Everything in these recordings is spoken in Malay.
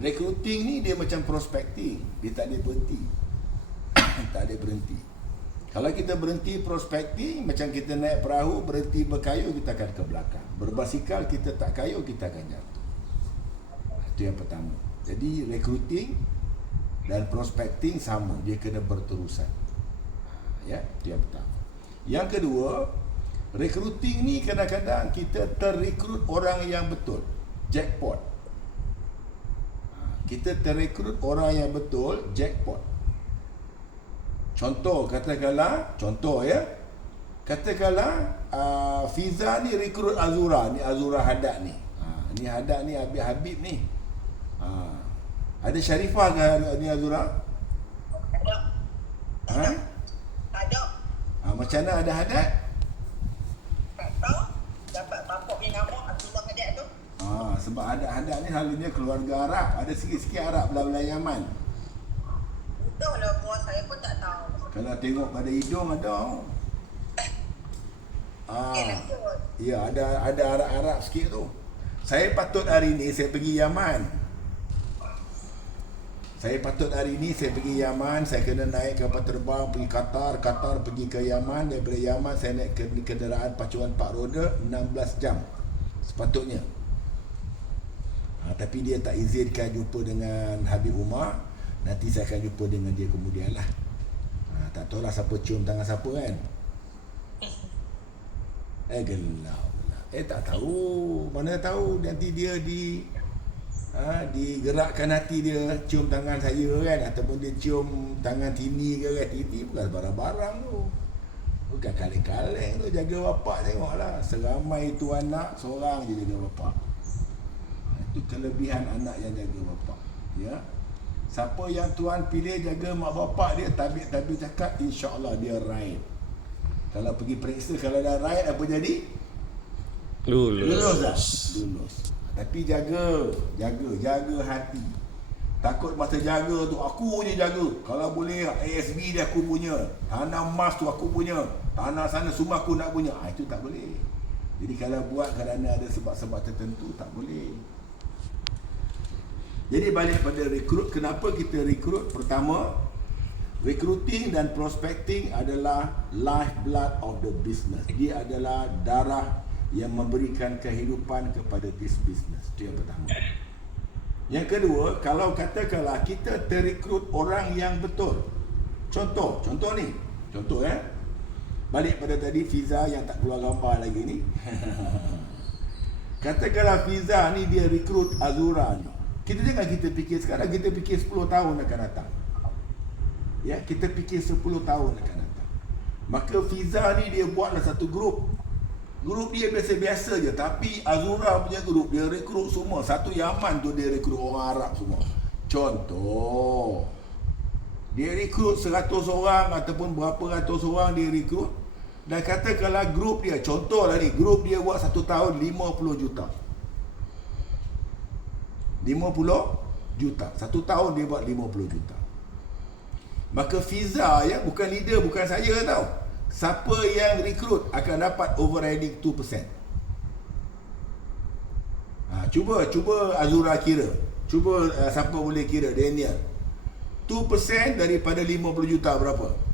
Recruiting ni dia macam prospecting. Dia tak ada berhenti. Tak ada berhenti. Kalau kita berhenti prospecting, macam kita naik perahu, berhenti berkayuh, kita akan ke belakang. Berbasikal, kita tak kayuh, kita akan jatuh. Itu yang pertama. Jadi recruiting dan prospecting sama, dia kena berterusan. Ya, itu yang pertama. Yang kedua, recruiting ni kadang-kadang kita terrekrut orang yang betul. Jackpot. Kita terrekrut orang yang betul, jackpot. Contoh, katakanlah Fiza ni rekrut Azura, ni Azura Haddad ni. Ni Haddad ni Habib ni. Ada Sharifah ke ni Azura? Ada. Ada. Macam mana ada Haddad? Tak tahu. Dapat bapak punya nama Abdullah Haddad tu. Sebab Haddad ni selalunya keluarga Arab. Ada sikit-sikit Arab belah-belah Yaman. Dah lah, buah saya pun tak tahu. Kalau tengok pada hidung ada. Ya, ada Arab-Arab sikit tu. Saya patut hari ni saya pergi Yaman. Saya kena naik kapal terbang pergi Qatar pergi ke Yaman. Daripada Yaman saya naik ke kenderaan pacuan 4 roda 16 jam sepatutnya. Tapi dia tak izinkan jumpa dengan Habib Umar. Nanti saya akan jumpa dengan dia kemudian lah. Tak tahulah siapa cium tangan siapa kan. Gelau. Tak tahu. Mana tahu nanti dia digerakkan hati dia cium tangan saya kan. Ataupun dia cium tangan Tini ke kan. Tini bukan barang-barang tu. Bukan kaleng-kaleng tu. Jaga bapak tengoklah. Seramai tu anak, seorang je jaga bapak. Itu kelebihan anak yang jaga bapak. Ya. Siapa yang tuan pilih jaga mak bapak dia, tabik-tabik cakap, insya-Allah dia right. Kalau pergi periksa, kalau dah right, apa jadi? Lulus. Tapi jaga hati. Takut masa jaga tu, aku je jaga. Kalau boleh, ASB dia aku punya. Tanah emas tu aku punya. Tanah sana semua aku nak punya. Itu tak boleh. Jadi kalau buat kerana ada sebab-sebab tertentu, tak boleh. Jadi balik pada rekrut, kenapa kita rekrut? Pertama, recruiting dan prospecting adalah lifeblood of the business. Dia adalah darah yang memberikan kehidupan kepada this business. Itu yang pertama. Yang kedua, kalau katakanlah kita terrekrut orang yang betul. Contoh ni. Balik pada tadi Fiza yang tak keluar gambar lagi ni. Katakanlah Fiza ni dia rekrut Azura ni. Kita fikir sekarang, kita fikir 10 tahun akan datang. Ya, kita fikir 10 tahun akan datang. Maka Fiza ni dia buatlah satu grup. Grup dia biasa-biasa je, tapi Azura punya grup dia rekrut semua. Satu Yaman tu dia rekrut orang Arab semua. Contoh, dia rekrut 100 orang ataupun berapa ratus orang dia rekrut. Dan katakanlah grup dia, contohlah ni, grup dia buat 1 tahun 50 juta. 50 juta. 1 tahun dia buat 50 juta. Maka Fiza ya, bukan leader, bukan saya tau. Siapa yang rekrut akan dapat overriding 2%. Cuba Azura kira. Cuba siapa boleh kira, Daniel. 2% daripada 50 juta berapa?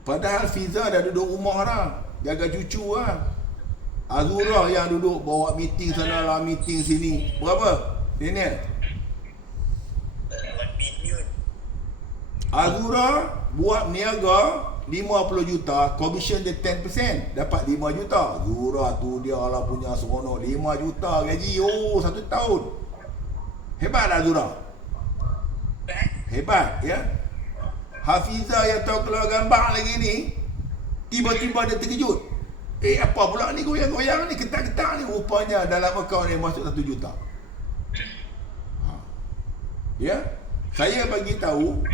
Padahal Fiza dah duduk rumah dah, jaga cucu lah. Azura yang duduk bawa meeting sana lah, meeting sini. Berapa, Daniel? 1 million. Azura buat niaga 50 juta, commission dia 10%, dapat 5 juta. Azura tu dia lah punya seronok, 5 juta gaji, 1 tahun. Hebat Azura. Hebat ya. Hafiza yang tahu keluar gambar lagi ni, tiba-tiba dia terkejut. Apa pula ni goyang-goyang ni, ketak-ketak ni, rupanya dalam akaun ni masuk 1 juta. Ya, saya bagi tahu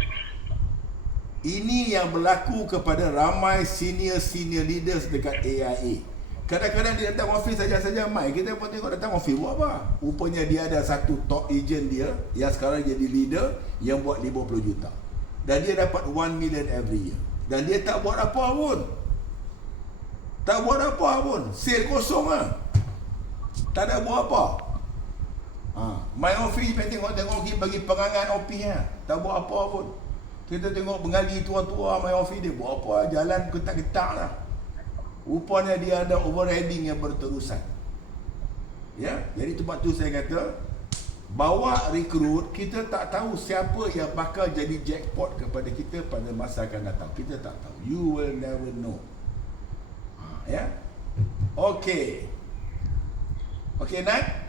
ini yang berlaku kepada ramai senior leaders dekat AIA. Kadang-kadang dia datang office saja-saja mai, kita pun tengok datang office buat apa. Rupanya dia ada satu top agent dia yang sekarang jadi leader yang buat 50 juta. Dan dia dapat 1 million every year. Dan dia tak buat apa pun. Tak buat apa pun. Sale kosong lah. Tak ada buat apa. My office tengok kita bagi perangan office lah. Tak buat apa pun. Kita tengok pengali tua-tua my office dia buat apa, jalan ketak-ketak lah. Rupanya dia ada overheading yang berterusan. Ya, jadi sebab tu saya kata bawa rekrut, kita tak tahu siapa yang bakal jadi jackpot kepada kita pada masa akan datang. Kita tak tahu. You will never know. Ya. Okey. Okey, Nat.